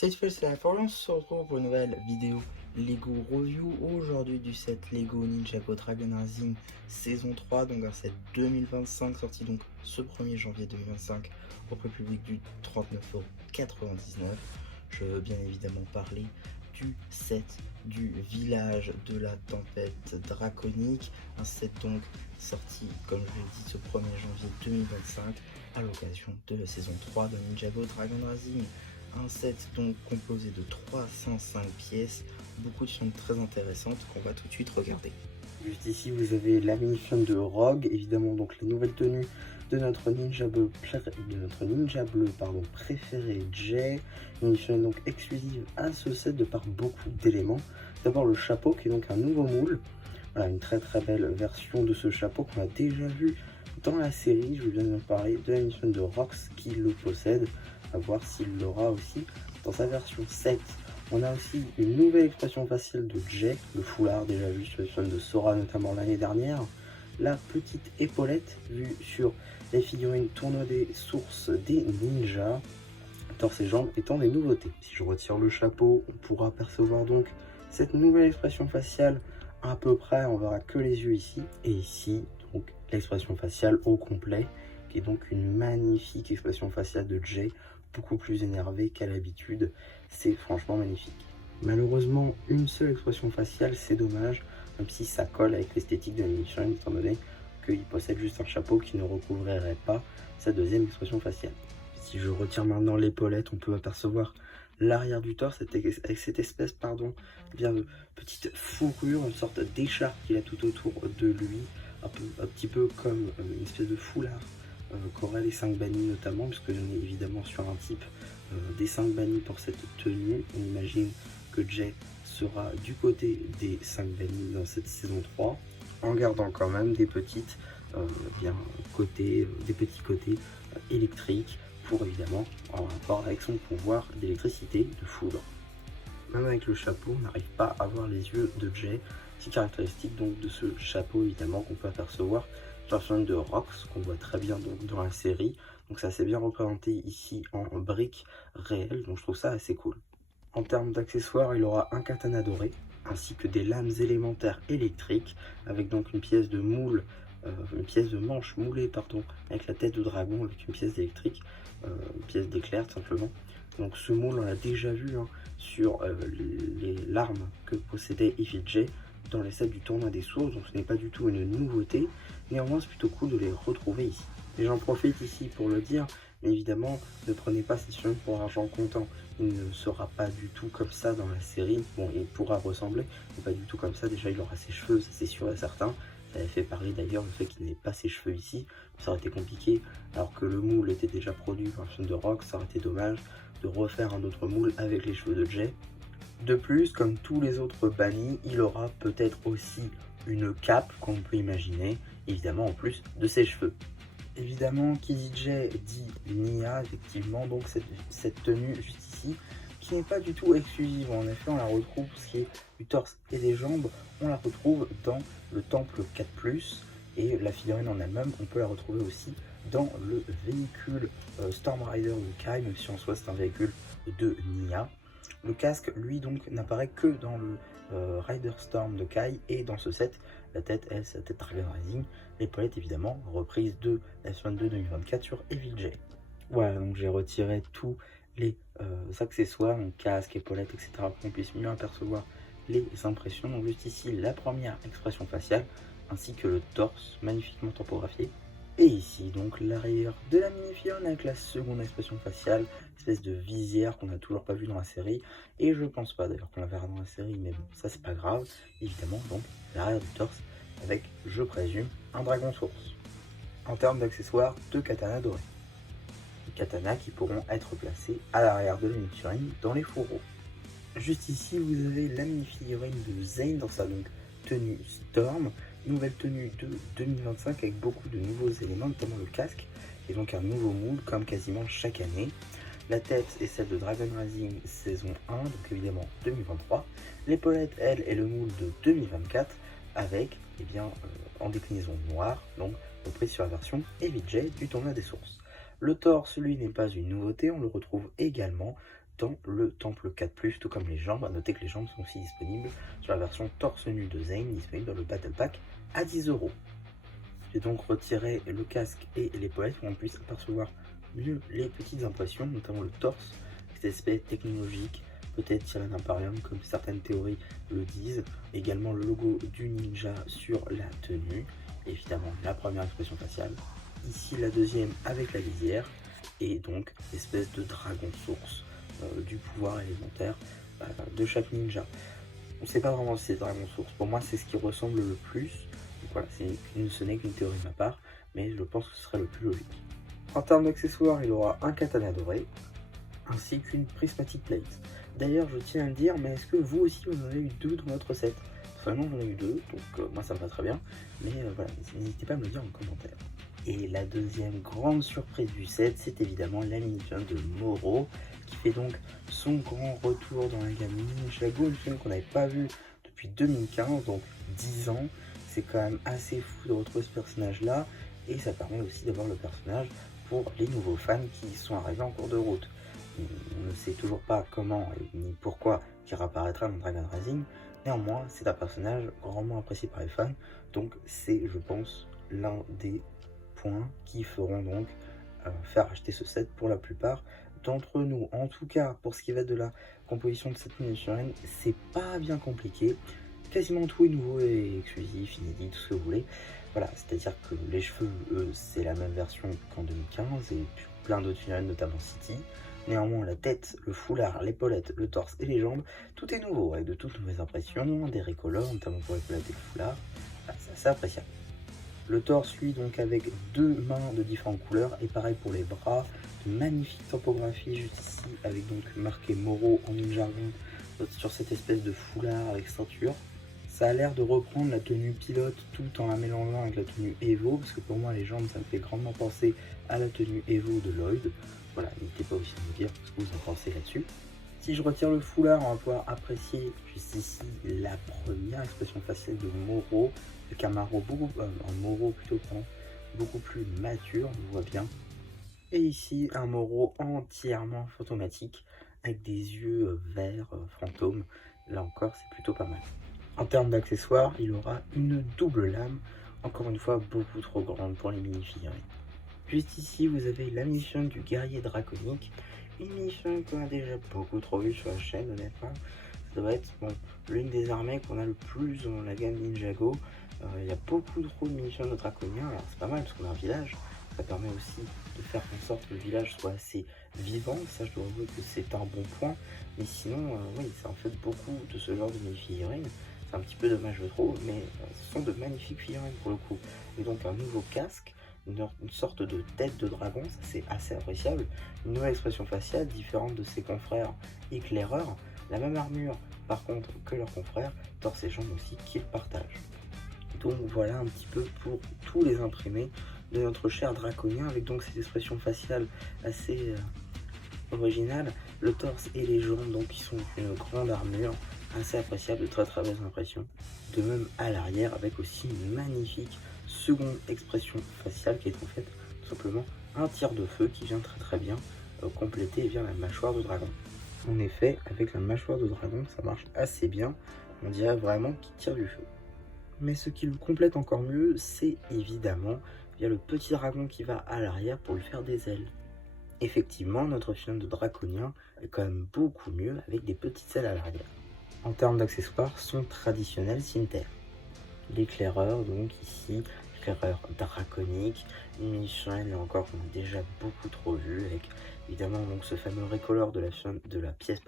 Cette fois c'est la Florian, on se retrouve pour une nouvelle vidéo Lego Review. Aujourd'hui du set Lego Ninjago Dragon Rising saison 3, donc un set 2025, sorti donc ce 1er janvier 2025 au prix public du 39,99 €. Je veux bien évidemment parler du set du village de la tempête draconique, un set donc sorti comme je l'ai dit ce 1er janvier 2025 à l'occasion de la saison 3 de Ninjago Dragon Rising. Un set donc composé de 305 pièces, beaucoup de choses très intéressantes qu'on va tout de suite regarder. Juste ici, vous avez la minifigure de Rogue, évidemment donc les nouvelles tenues de notre ninja bleu, préféré Jay. Minifigure donc exclusive à ce set de par beaucoup d'éléments. D'abord le chapeau qui est donc un nouveau moule. Voilà, une très belle version de ce chapeau qu'on a déjà vu dans la série. Je viens de parler de la minifigure de Rox qui le possède. À voir s'il l'aura aussi dans sa version 7. On a aussi une nouvelle expression faciale de Jay, le foulard déjà vu sur les films de Sora notamment l'année dernière. La petite épaulette vue sur les figurines tournoi des sources des ninjas. Torse et jambes étant des nouveautés. Si je retire le chapeau, on pourra percevoir donc cette nouvelle expression faciale à peu près. On verra que les yeux ici. Et ici, donc l'expression faciale au complet, qui est donc une magnifique expression faciale de Jay, beaucoup plus énervé qu'à l'habitude. C'est franchement magnifique. Malheureusement, une seule expression faciale, c'est dommage, même si ça colle avec l'esthétique de l'animation, étant donné qu'il possède juste un chapeau qui ne recouvrirait pas sa deuxième expression faciale. Si je retire maintenant l'épaulette, on peut apercevoir l'arrière du torse avec cette espèce bien de petite fourrure, une sorte d'écharpe qu'il a tout autour de lui, un petit peu comme une espèce de foulard qu'auraient les 5 bannis notamment, puisque on est évidemment sur un type des 5 bannis pour cette tenue. On imagine que Jay sera du côté des 5 bannis dans cette saison 3, en gardant quand même des petites des petits côtés électriques pour évidemment en rapport avec son pouvoir d'électricité de foudre. Même avec le chapeau, on n'arrive pas à voir les yeux de Jay. C'est caractéristique donc de ce chapeau évidemment qu'on peut apercevoir sur la version de Rox, qu'on voit très bien donc dans la série. Donc c'est assez bien représenté ici en briques réelles, donc je trouve ça assez cool. En termes d'accessoires, il aura un katana doré, ainsi que des lames élémentaires électriques, avec donc une pièce de moule, une pièce de manche moulée avec la tête de dragon, avec une pièce électrique, une pièce d'éclair tout simplement. Donc ce moule, on l'a déjà vu sur l'arme que possédait Evil Jay dans les sets du tournoi des sources, donc ce n'est pas du tout une nouveauté. Néanmoins, c'est plutôt cool de les retrouver ici. Et j'en profite ici pour le dire, mais évidemment, ne prenez pas cette film pour argent comptant. Il ne sera pas du tout comme ça dans la série. Bon, il pourra ressembler, mais pas du tout comme ça. Déjà, il aura ses cheveux, ça c'est sûr et certain. Ça avait fait parler d'ailleurs le fait qu'il n'ait pas ses cheveux ici. Ça aurait été compliqué, alors que le moule était déjà produit par le film de Rock. Ça aurait été dommage de refaire un autre moule avec les cheveux de Jay. De plus, comme tous les autres bannis, il aura peut-être aussi une cape qu'on peut imaginer, évidemment en plus de ses cheveux. Évidemment, qui dit Jay dit Nia, effectivement, donc cette tenue juste ici, qui n'est pas du tout exclusive. En effet, on la retrouve pour ce qui est du torse et des jambes, on la retrouve dans le temple 4+, et la figurine en elle-même, on peut la retrouver aussi dans le véhicule Storm Rider de Kai, même si en soi c'est un véhicule de Nia. Le casque, lui, donc, n'apparaît que dans le Rider Storm de Kai, et dans ce set, la tête, elle, c'est la tête Dragon Rising. L'épaulette, évidemment, reprise de S22 2024 sur Evil Jay. Voilà, donc j'ai retiré tous les accessoires, donc casque, épaulette, etc., pour qu'on puisse mieux apercevoir les impressions. Donc juste ici, la première expression faciale, ainsi que le torse, magnifiquement topographié. Et ici, donc, l'arrière de la minifigure avec la seconde expression faciale, espèce de visière qu'on n'a toujours pas vu dans la série. Et je pense pas d'ailleurs qu'on la verra dans la série, mais bon, ça c'est pas grave. Évidemment, donc, l'arrière du torse avec, je présume, un dragon source. En termes d'accessoires, 2 katanas dorés. Des katanas qui pourront être placés à l'arrière de la minifigurine dans les fourreaux. Juste ici, vous avez la minifigurine de Zane dans sa tenue Storm, nouvelle tenue de 2025 avec beaucoup de nouveaux éléments, notamment le casque, et donc un nouveau moule comme quasiment chaque année. La tête est celle de Dragon Rising saison 1, donc évidemment 2023. L'épaulette, elle, est le moule de 2024 avec, en déclinaison noire, donc reprise sur la version Evil Jay du tournoi des sources. Le torse, lui, n'est pas une nouveauté, on le retrouve également dans le Temple 4+, tout comme les jambes. À noter que les jambes sont aussi disponibles sur la version torse nu de Zane, disponible dans le Battle Pack à 10€. J'ai donc retiré le casque et l'épaulette pour qu'on puisse apercevoir mieux les petites impressions, notamment le torse, cet aspect technologique, peut-être Tyrann Imperium comme certaines théories le disent, également le logo du ninja sur la tenue, évidemment la première expression faciale, ici la deuxième avec la visière, et donc l'espèce de dragon source du pouvoir élémentaire de chaque ninja. On ne sait pas vraiment si c'est dragon source, pour moi c'est ce qui ressemble le plus, donc voilà, ce n'est qu'une théorie de ma part, mais je pense que ce serait le plus logique. En termes d'accessoires, il aura un katana doré, ainsi qu'une prismatic plate. D'ailleurs, je tiens à le dire, mais est-ce que vous aussi vous en avez eu 2 dans votre set? Personnellement, j'en ai eu 2, donc moi ça me va très bien, mais voilà, n'hésitez pas à me le dire en commentaire. Et la deuxième grande surprise du set, c'est évidemment la mini-figurine de Moro, qui fait donc son grand retour dans la gamme Ninjago, une figurine qu'on n'avait pas vue depuis 2015, donc 10 ans. C'est quand même assez fou de retrouver ce personnage-là, et ça permet aussi d'avoir le personnage pour les nouveaux fans qui sont arrivés en cours de route. On ne sait toujours pas comment ni pourquoi il réapparaîtra dans Dragon Rising, néanmoins c'est un personnage grandement apprécié par les fans, donc c'est je pense l'un des points qui feront donc faire acheter ce set pour la plupart d'entre nous. En tout cas, pour ce qui va être de la composition de cette mini-figurine, c'est pas bien compliqué, quasiment tout est nouveau et exclusif, inédit, tout ce que vous voulez. Voilà, c'est-à-dire que les cheveux, eux, c'est la même version qu'en 2015 et plein d'autres figurines, notamment City. Néanmoins, la tête, le foulard, l'épaulette, le torse et les jambes, tout est nouveau, avec de toutes nouvelles impressions, des recolors, notamment pour l'épaulette et le foulard. Voilà, c'est assez appréciable. Le torse, lui, donc avec 2 mains de différentes couleurs, et pareil pour les bras, de magnifiques topographies juste ici, avec donc marqué Moro en ninja sur cette espèce de foulard avec ceinture. Ça a l'air de reprendre la tenue pilote tout en la mélangeant avec la tenue Evo, parce que pour moi les jambes ça me fait grandement penser à la tenue Evo de Lloyd. Voilà, n'hésitez pas aussi à me dire ce que vous en pensez là-dessus. Si je retire le foulard, on va pouvoir apprécier juste ici la première expression faciale de Moro, avec un Moro beaucoup plus mature, on voit bien. Et ici un Moro entièrement fantomatique, avec des yeux verts fantômes. Là encore c'est plutôt pas mal. En termes d'accessoires, il aura une double lame, encore une fois beaucoup trop grande pour les mini-figurines. Juste ici, vous avez la mini-figurine du guerrier draconique, une mini-figurine qu'on a déjà beaucoup trop vue sur la chaîne, honnêtement. Ça doit être l'une des armées qu'on a le plus dans la gamme Ninjago. Il y a beaucoup trop de mini-figurines de draconiens, alors c'est pas mal parce qu'on a un village. Ça permet aussi de faire en sorte que le village soit assez vivant, ça je dois avouer que c'est un bon point. Mais sinon, oui, ça en fait beaucoup de ce genre de mini-figurines. C'est un petit peu dommage je trouve, mais ce sont de magnifiques figurines pour le coup. Et donc un nouveau casque, une sorte de tête de dragon, ça c'est assez appréciable. Une nouvelle expression faciale différente de ses confrères éclaireurs. La même armure par contre que leurs confrères, torse et jambes aussi qu'ils partagent. Donc voilà un petit peu pour tous les imprimés de notre cher draconien, avec donc cette expression faciale assez originale. Le torse et les jambes donc qui sont une grande armure, assez appréciable, de très très belles impressions. De même à l'arrière avec aussi une magnifique seconde expression faciale qui est en fait tout simplement un tir de feu qui vient très très bien compléter la mâchoire de dragon. En effet, avec la mâchoire de dragon ça marche assez bien, on dirait vraiment qu'il tire du feu. Mais ce qui le complète encore mieux, c'est évidemment le petit dragon qui va à l'arrière pour lui faire des ailes. Effectivement, notre film de draconien est quand même beaucoup mieux avec des petites ailes à l'arrière. En termes d'accessoires, son traditionnel cimetière. L'éclaireur, donc ici, l'éclaireur draconique, une mini-figurine, là encore, qu'on a déjà beaucoup trop vu, avec évidemment donc ce fameux recolor de la pièce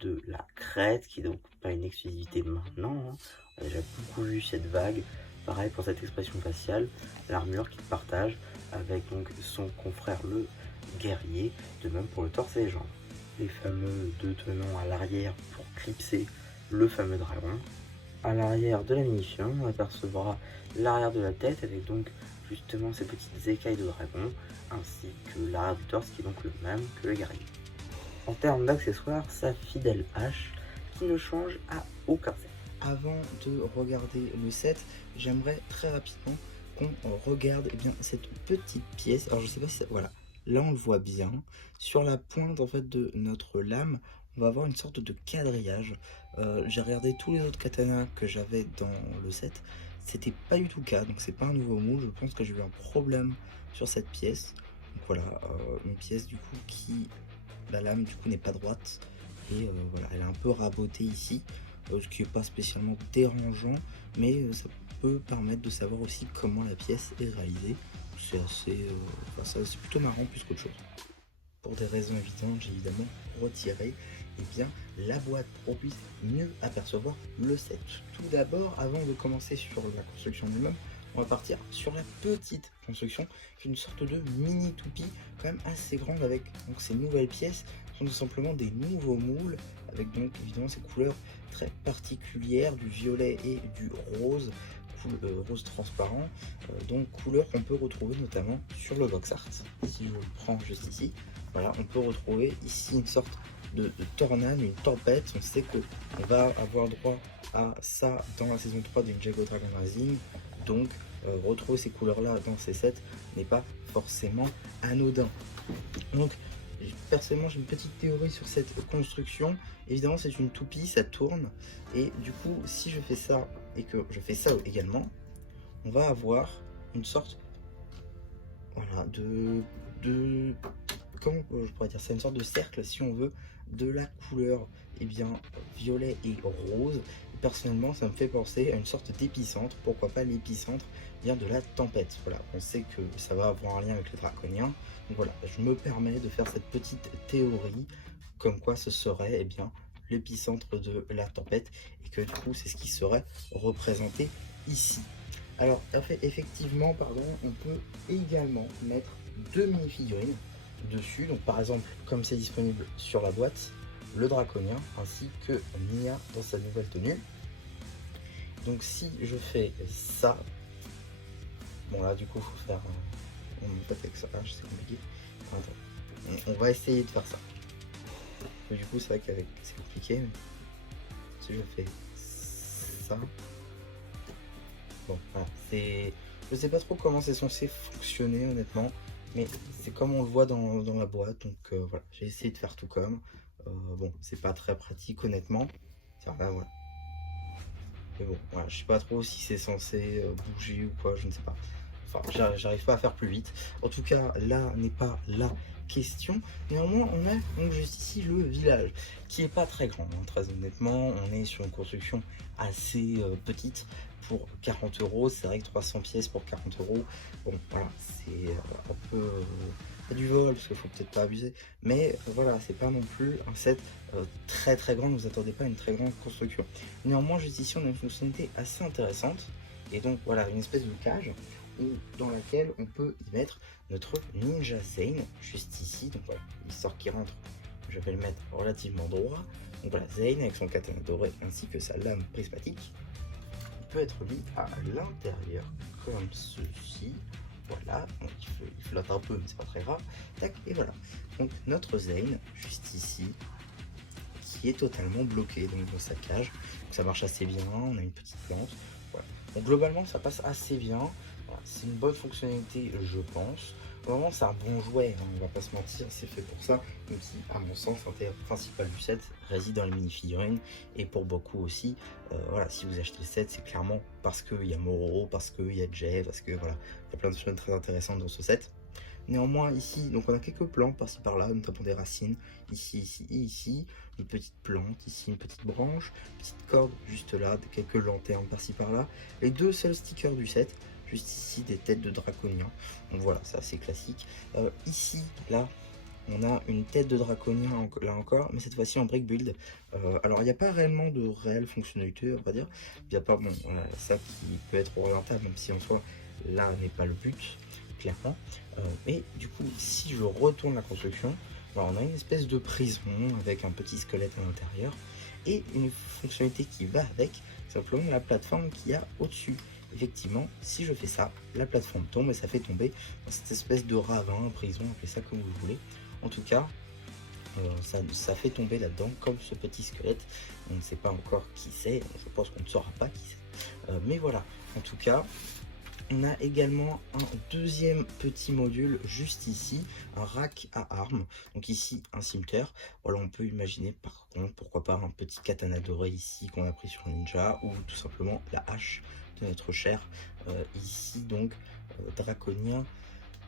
de la crête, qui est donc pas une exclusivité maintenant, hein. On a déjà beaucoup vu cette vague. Pareil pour cette expression faciale, l'armure qu'il partage avec donc son confrère le guerrier, de même pour le torse et les jambes. Les fameux 2 tenons à l'arrière pour clipser le fameux dragon. À l'arrière de la mini-figurine, on apercevra l'arrière de la tête avec donc justement ces petites écailles de dragon, ainsi que l'arrière du torse qui est donc le même que le guerrier. En termes d'accessoires, sa fidèle hache qui ne change à aucun set. Avant de regarder le set, j'aimerais très rapidement qu'on regarde cette petite pièce. Alors je sais pas si ça... Voilà, là on le voit bien. Sur la pointe en fait de notre lame, on va avoir une sorte de quadrillage. J'ai regardé tous les autres katanas que j'avais dans le set, c'était pas du tout le cas, donc c'est pas un nouveau moule. Je pense que j'ai eu un problème sur cette pièce. Donc voilà, une pièce du coup qui, la lame du coup n'est pas droite, et voilà, elle est un peu rabotée ici, ce qui n'est pas spécialement dérangeant, mais ça peut permettre de savoir aussi comment la pièce est réalisée. C'est assez, c'est plutôt marrant plus qu'autre chose. Pour des raisons évidentes, j'ai évidemment retiré bien, la boîte pour qu'on puisse mieux apercevoir le set. Tout d'abord, avant de commencer sur la construction du meuble, on va partir sur la petite construction, qui est une sorte de mini toupie, quand même assez grande, avec donc ces nouvelles pièces sont tout simplement des nouveaux moules, avec donc évidemment ces couleurs très particulières, du violet et du rose, rose transparent, donc couleur qu'on peut retrouver notamment sur le box art. Si je le prends juste ici, voilà, on peut retrouver ici une sorte de tornade, une tempête. On sait qu'on va avoir droit à ça dans la saison 3 d'une Ninjago Dragon Rising, donc retrouver ces couleurs là dans ces sets n'est pas forcément anodin. Donc personnellement j'ai une petite théorie sur cette construction. Évidemment c'est une toupie, ça tourne, et du coup si je fais ça et que je fais ça également, on va avoir une sorte, voilà, comment je pourrais dire ça, une sorte de cercle si on veut, de la couleur violet et rose. Personnellement ça me fait penser à une sorte d'épicentre. Pourquoi pas l'épicentre vient de la tempête. Voilà, on sait que ça va avoir un lien avec les draconiens, donc voilà, je me permets de faire cette petite théorie comme quoi ce serait l'épicentre de la tempête, et que du coup c'est ce qui serait représenté ici. Alors effectivement, pardon, on peut également mettre deux mini-figurines dessus. Donc par exemple, comme c'est disponible sur la boîte, le draconien ainsi que Nia dans sa nouvelle tenue. Donc si je fais ça, bon là du coup faut faire avec ça, c'est compliqué. On va essayer de faire ça. Mais du coup c'est vrai que c'est compliqué, mais si je fais ça, bon voilà, je sais pas trop comment c'est censé fonctionner honnêtement, mais c'est comme on le voit dans la boîte. Donc voilà, j'ai essayé de faire tout comme. Bon, c'est pas très pratique honnêtement. Là, voilà. Mais bon, voilà, je sais pas trop si c'est censé bouger ou quoi, je ne sais pas. Enfin, j'arrive pas à faire plus vite. En tout cas, là n'est pas la question. Néanmoins, on a donc juste ici le village, qui est pas très grand, hein, très honnêtement. On est sur une construction assez petite pour 40 €. C'est vrai que 300 pièces pour 40 €, bon voilà, c'est un peu du vol, parce qu'il faut peut-être pas abuser, mais voilà, c'est pas non plus un set très grand. Ne vous attendez pas à une très grande construction. Néanmoins, juste ici on a une fonctionnalité assez intéressante, et donc voilà, une espèce de cage dans laquelle on peut y mettre notre Ninja Zane juste ici. Donc voilà, l'histoire qui rentre, je vais le mettre relativement droit. Donc voilà, Zane avec son katana doré ainsi que sa lame prismatique, il peut être mis à l'intérieur comme ceci. Voilà, donc il flotte un peu mais c'est pas très grave. Tac, et voilà, donc notre Zane juste ici qui est totalement bloqué donc dans sa cage. Donc ça marche assez bien, on a une petite plante. Voilà. Donc globalement ça passe assez bien. Voilà, c'est une bonne fonctionnalité je pense. Vraiment c'est un bon jouet, hein, on va pas se mentir, c'est fait pour ça, même si à mon sens l'intérêt principal du set réside dans les mini-figurines. Et pour beaucoup aussi, voilà, si vous achetez le set, c'est clairement parce qu'il y a Moro, parce qu'il y a Jay, parce que voilà, il y a plein de choses très intéressantes dans ce set. Néanmoins ici, donc on a quelques plantes par-ci par-là, notamment des racines, ici, ici et ici, une petite plante, ici une petite branche, petite corde juste là, quelques lanternes par-ci par-là, les deux seuls stickers du set, juste ici des têtes de draconien. Donc voilà, c'est assez classique. Ici, là, on a une tête de draconien là encore, mais cette fois-ci en brick build. Alors il n'y a pas réellement de réelle fonctionnalité, on va dire. Il n'y a pas, bon, voilà, ça qui peut être orientable, même si en soi là n'est pas le but, clairement. Et du coup, si je retourne la construction, alors on a une espèce de prison avec un petit squelette à l'intérieur et une fonctionnalité qui va avec, simplement la plateforme qu'il y a au-dessus. Effectivement, si je fais ça, la plateforme tombe et ça fait tomber dans cette espèce de ravin, prison, appelez ça comme vous voulez. En tout cas, ça fait tomber là-dedans comme ce petit squelette. On ne sait pas encore qui c'est, je pense qu'on ne saura pas qui c'est. Mais voilà, en tout cas, On a également un deuxième petit module juste ici, un rack à armes. Donc ici, un cimeterre. Voilà, on peut imaginer par contre, pourquoi pas un petit katana doré ici qu'on a pris sur Ninja, ou tout simplement la hache de notre cher ici, donc draconien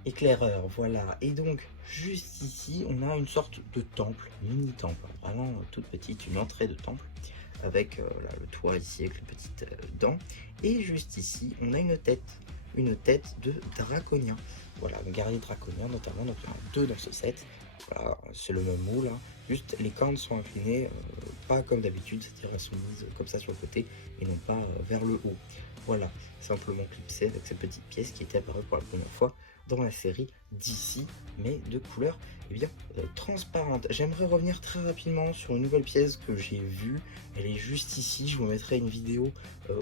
éclaireur. Voilà, et donc juste ici, on a une sorte de temple, mini temple, vraiment toute petite, une entrée de temple avec là, le toit ici avec les petites dents. Et juste ici, on a une tête de draconien. Voilà, un guerrier draconien notamment, donc il y en a deux dans ce set. Voilà, c'est le même moule, hein. Juste les cornes sont inclinées, pas comme d'habitude, c'est-à-dire elles sont mises comme ça sur le côté et non pas vers le haut. Voilà, simplement clipsé avec cette petite pièce qui était apparue pour la première fois dans la série d'ici, mais de couleur transparente. J'aimerais revenir très rapidement sur une nouvelle pièce que j'ai vue. Elle est juste ici. Je vous mettrai une vidéo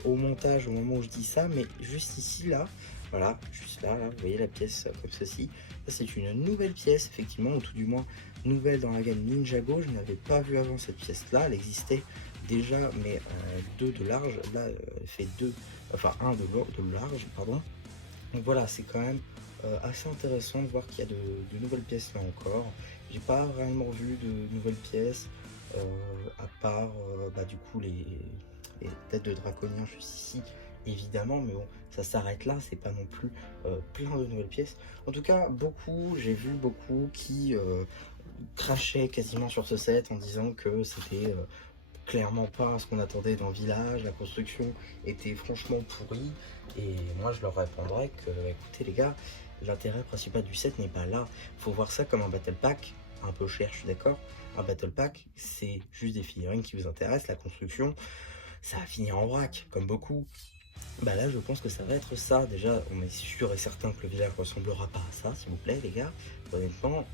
au montage au moment où je dis ça, mais juste ici, là, voilà, juste là, vous voyez la pièce comme ceci. C'est une nouvelle pièce, effectivement, ou tout du moins nouvelle dans la gamme Ninjago. Je n'avais pas vu avant cette pièce-là. Elle existait déjà, mais en 2 de large. Là, elle fait 2, enfin 1 de large, pardon. Donc voilà, c'est quand même assez intéressant de voir qu'il y a de nouvelles pièces là encore. J'ai pas réellement vu de nouvelles pièces, à part du coup les têtes de draconiens juste ici, évidemment, mais bon, ça s'arrête là, c'est pas non plus plein de nouvelles pièces. En tout cas, j'ai vu beaucoup qui crachaient quasiment sur ce set en disant que c'était clairement pas ce qu'on attendait dans le village, la construction était franchement pourrie, et moi je leur répondrais que, écoutez les gars, l'intérêt principal du set n'est pas là, faut voir ça comme un battle pack, un peu cher, je suis d'accord. Un battle pack, c'est juste des figurines qui vous intéressent, la construction, ça va finir en vrac, comme beaucoup. Bah là, je pense que ça va être ça. Déjà, on est sûr et certain que le village ressemblera pas à ça, s'il vous plaît, les gars, honnêtement.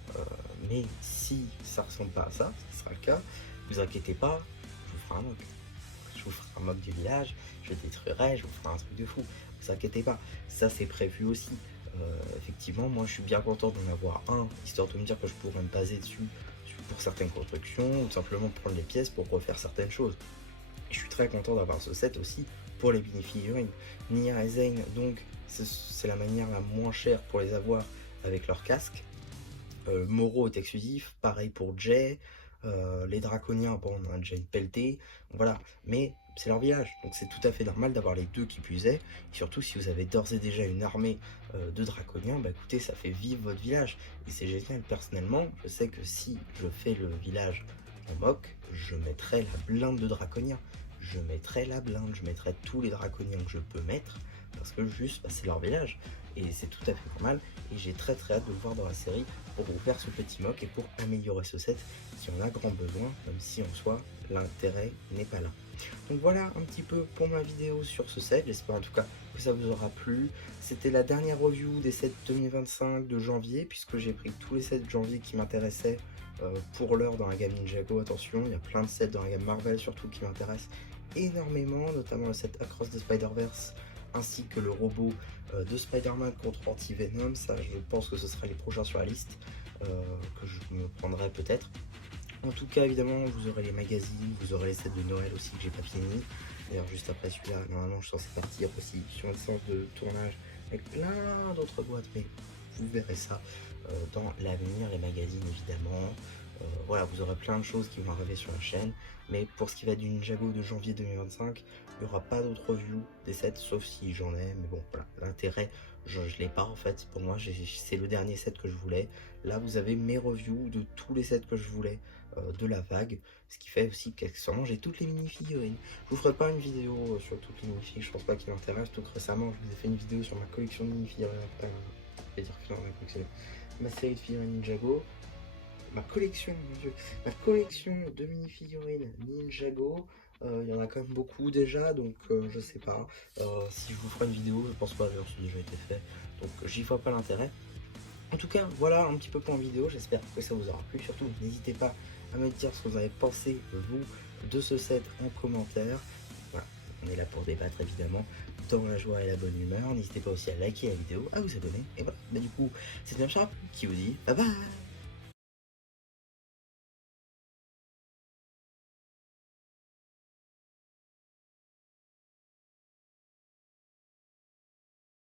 Mais si ça ressemble pas à ça, ce sera le cas, vous inquiétez pas, je vous ferai un mock. Je vous ferai un mock du village, je le détruirai, je vous ferai un truc de fou. Vous inquiétez pas, ça c'est prévu aussi. Effectivement, moi je suis bien content d'en avoir un, histoire de me dire que je pourrais me baser dessus pour certaines constructions, ou simplement prendre les pièces pour refaire certaines choses. Et je suis très content d'avoir ce set aussi pour les mini-figurines. Nia et Zane, donc c'est la manière la moins chère pour les avoir avec leur casque. Moro est exclusif, pareil pour Jay. Les draconiens, bon, on a déjà une pelletée, voilà, mais c'est leur village, donc c'est tout à fait normal d'avoir les deux qui puisaient, et surtout si vous avez d'ores et déjà une armée de draconiens, bah écoutez, ça fait vivre votre village, et c'est génial. Personnellement, je sais que si je fais le village en mock, je mettrai la blinde de draconiens, je mettrai la blinde, je mettrai tous les draconiens que je peux mettre, parce que juste, c'est leur village, et c'est tout à fait normal, et j'ai très hâte de le voir dans la série pour vous faire ce petit mock et pour améliorer ce set qui en a grand besoin, même si en soi l'intérêt n'est pas là. Donc voilà un petit peu pour ma vidéo sur ce set, j'espère en tout cas que ça vous aura plu. C'était la dernière review des sets 2025 de janvier, puisque j'ai pris tous les sets de janvier qui m'intéressaient pour l'heure dans la gamme Ninjago. Attention, il y a plein de sets dans la gamme Marvel surtout qui m'intéressent énormément, notamment le set Across the Spider-Verse ainsi que le robot de Spider-Man contre Anti-Venom. Ça, je pense que ce sera les prochains sur la liste que je me prendrai peut-être. En tout cas, évidemment, vous aurez les magazines, vous aurez les sets de Noël aussi que j'ai pas fini. D'ailleurs, juste après celui-là, normalement, je suis censé partir aussi sur une séance de tournage avec plein d'autres boîtes, mais vous verrez ça dans l'avenir, les magazines évidemment. Voilà, vous aurez plein de choses qui vont arriver sur la chaîne, mais pour ce qui va du Ninjago de janvier 2025, il n'y aura pas d'autres reviews des sets, sauf si j'en ai, mais bon, voilà, l'intérêt, je l'ai pas en fait, pour moi, c'est le dernier set que je voulais. Là, vous avez mes reviews de tous les sets que je voulais de la vague, ce qui fait aussi qu'accessoirement, j'ai toutes les mini-figurines. Je vous ferai pas une vidéo sur toutes les mini-figurines, je pense pas qu'il m'intéresse, tout récemment, je vous ai fait une vidéo sur ma collection de mini-figurines, ma série de figurines Ninjago. Ma collection, mon dieu, ma collection de mini-figurines Ninjago, il y en a quand même beaucoup déjà, donc je sais pas si je vous ferai une vidéo, je pense pas, d'ailleurs c'est déjà été fait, donc j'y vois pas l'intérêt. En tout cas, voilà un petit peu pour la vidéo, j'espère que ça vous aura plu, surtout n'hésitez pas à me dire ce que vous avez pensé, vous, de ce set en commentaire. Voilà, on est là pour débattre évidemment, dans la joie et la bonne humeur. N'hésitez pas aussi à liker la vidéo, à vous abonner, et voilà, du coup, c'est Sharp qui vous dit bye bye.